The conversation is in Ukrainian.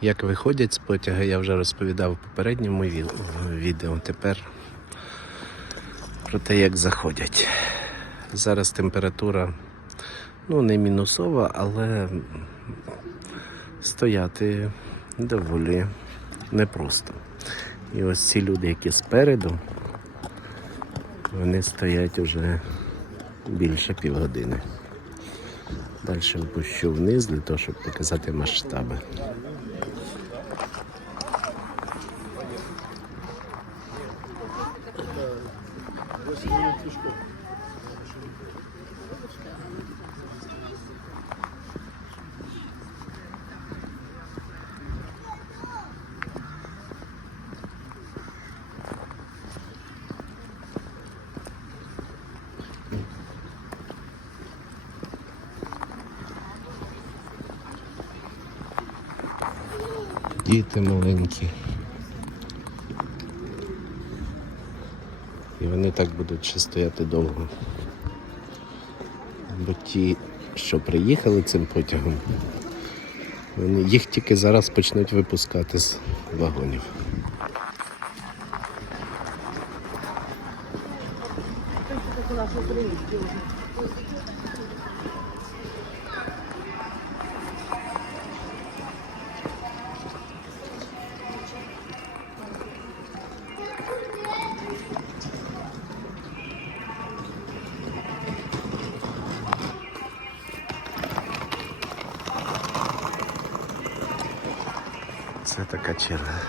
Як виходять з потяга, я вже розповідав в попередньому відео. Тепер про те, як заходять. Зараз температура ну, не мінусова, але стояти доволі непросто. І ось ці люди, які спереду, вони стоять уже більше півгодини. Далі опущу вниз для того, щоб показати масштаби. Діти маленькі. І вони так будуть ще стояти довго. Бо ті, що приїхали цим потягом, вони їх тільки зараз почнуть випускати з вагонів. Це така черга.